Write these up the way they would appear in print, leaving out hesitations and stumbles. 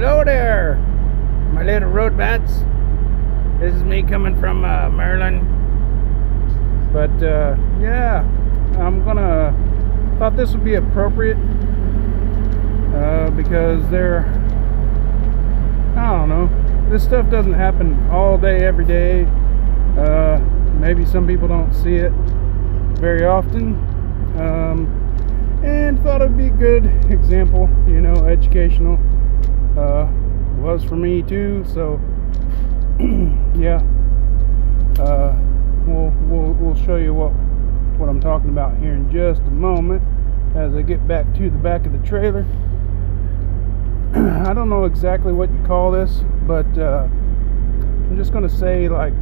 Hello there, my little road bats. This is me coming from Maryland. But yeah, thought this would be appropriate because I don't know, this stuff doesn't happen all day, every day. Maybe some people don't see it very often. And thought it'd be a good example, educational. Was for me too. So yeah, we'll show you what I'm talking about here in just a moment as I get back to the back of the trailer. I don't know exactly what you call this, but I'm just gonna say like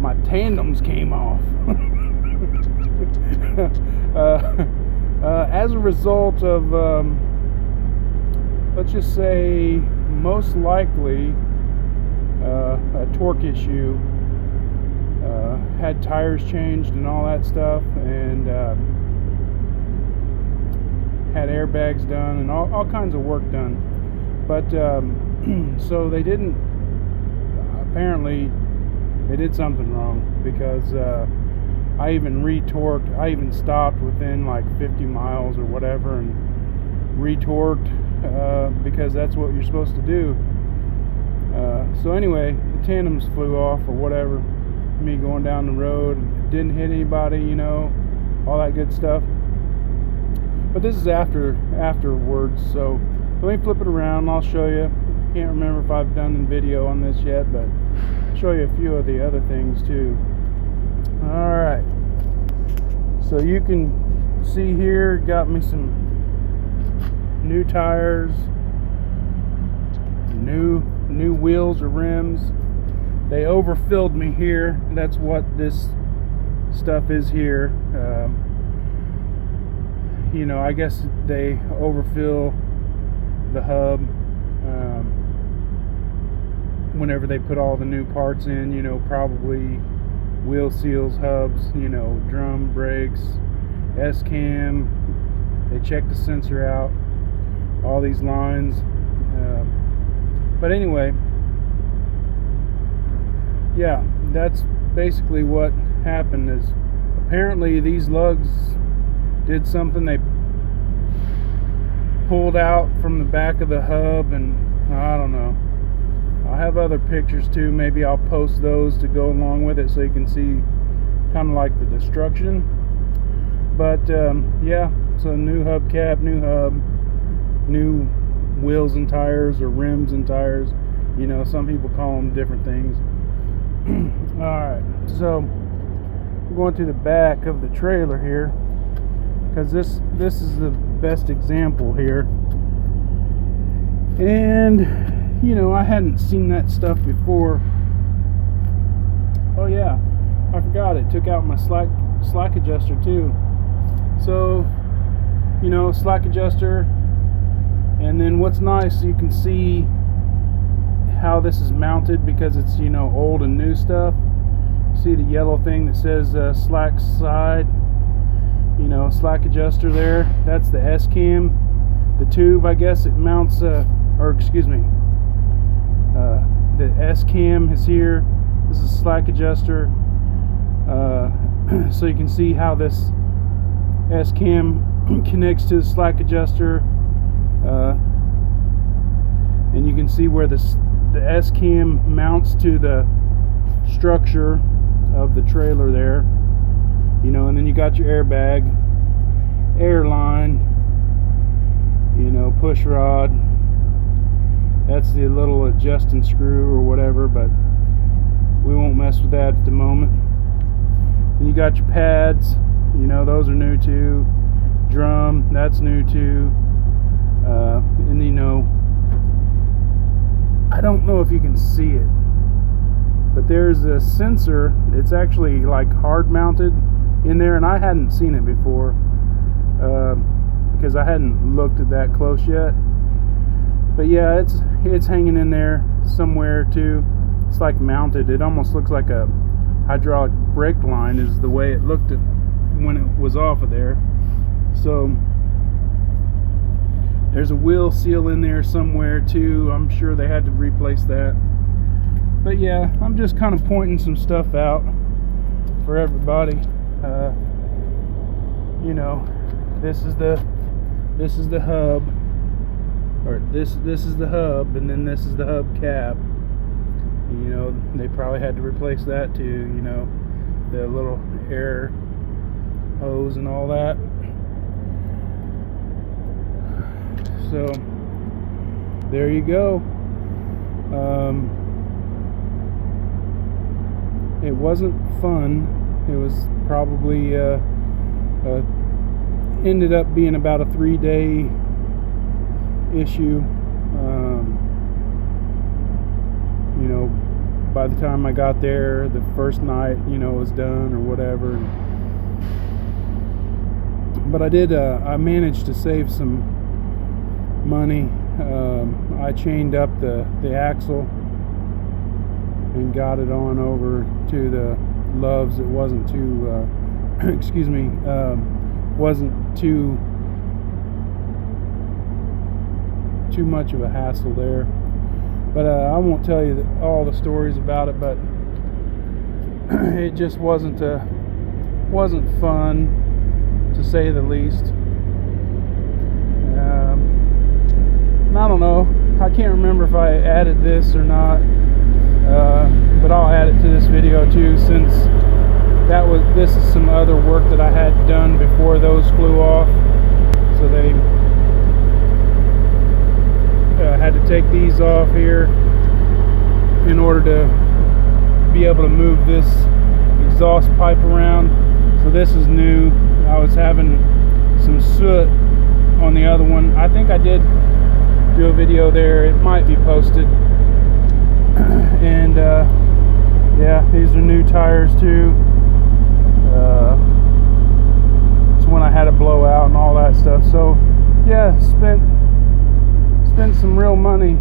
my tandems came off. As a result of let's just say most likely a torque issue, had tires changed and all that stuff, and had airbags done and all kinds of work done. But so apparently they did something wrong, because I even retorqued. I even stopped within like 50 miles or whatever and retorqued, because that's what you're supposed to do. So anyway, the tandems flew off or whatever. Me going down the road, didn't hit anybody, all that good stuff. But this is afterwards, so let me flip it around and I'll show you. Can't remember if I've done a video on this yet, but I'll show you a few of the other things too. Alright, so you can see here, got me some new tires, new wheels or rims. They overfilled me here. That's what this stuff is here. I guess they overfill the hub whenever they put all the new parts in, probably wheel seals, hubs, drum brakes, S-cam. They check the sensor out, all these lines. But anyway, yeah, that's basically what happened. Is apparently these lugs did something. They pulled out from the back of the hub, and I don't know. I'll have other pictures too. Maybe I'll post those to go along with it so you can see kind of like the destruction. But yeah, so new hubcap, new hub, new wheels and tires, or rims and tires. Some people call them different things. Alright, so I'm going to the back of the trailer here, because this is the best example here. And I hadn't seen that stuff before. Oh yeah, I forgot, it took out my slack adjuster too. So slack adjuster, and then what's nice, you can see how this is mounted, because it's old and new stuff. See the yellow thing that says slack side, slack adjuster there. That's the S-cam. The tube, I guess it mounts the S-cam is here. This is slack adjuster. So you can see how this S-cam connects to the slack adjuster, and you can see where the S-cam mounts to the structure of the trailer there, and then you got your airbag, air line, push rod. That's the little adjusting screw or whatever, but we won't mess with that at the moment. Then you got your pads, those are new too. Drum, that's new too. And I don't know if you can see it, but there's a sensor. It's actually like hard mounted in there, and I hadn't seen it before because I hadn't looked at that close yet. But yeah, it's hanging in there somewhere too. It's like mounted. It almost looks like a hydraulic brake line is the way it looked at when it was off of there. So There's a wheel seal in there somewhere too. I'm sure they had to replace that. But yeah, I'm just kind of pointing some stuff out for everybody. You know, this is the hub, or this is the hub, and then this is the hub cap. You know, they probably had to replace that too. You know, the little air hose and all that. So there you go. It wasn't fun. It was probably ended up being about a 3-day issue. You know, by the time I got there, the first night, you know, it was done or whatever. But I managed to save some money. I chained up the axle and got it on over to the Loves. It wasn't too excuse me, wasn't too much of a hassle there. But I won't tell you all the stories about it, but it just wasn't fun, to say the least. I don't know. I can't remember if I added this or not, but I'll add it to this video too, since this is some other work that I had done before those flew off. So they had to take these off here in order to be able to move this exhaust pipe around. So this is new. I was having some soot on the other one. I think I did do a video there. It might be posted. And yeah, these are new tires too. It's when I had a blowout and all that stuff. So yeah, spent some real money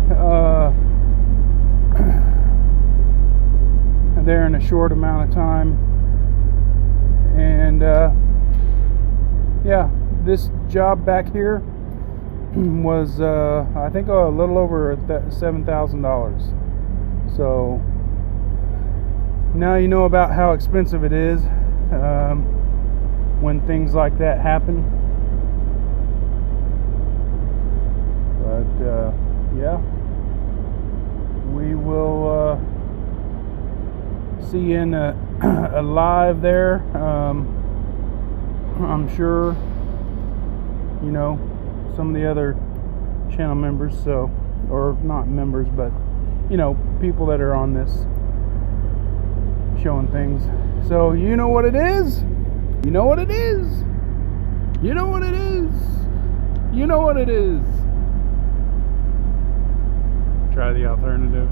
there in a short amount of time. And yeah, this job back here was I think a little over $7,000. So now you know about how expensive it is when things like that happen. But yeah, we will see you in a live there. I'm sure, you know, some of the other channel members, so, or not members, but you know, people that are on this showing things. So you know what it is. You know what it is. You know what it is. You know what it is. Try the alternative.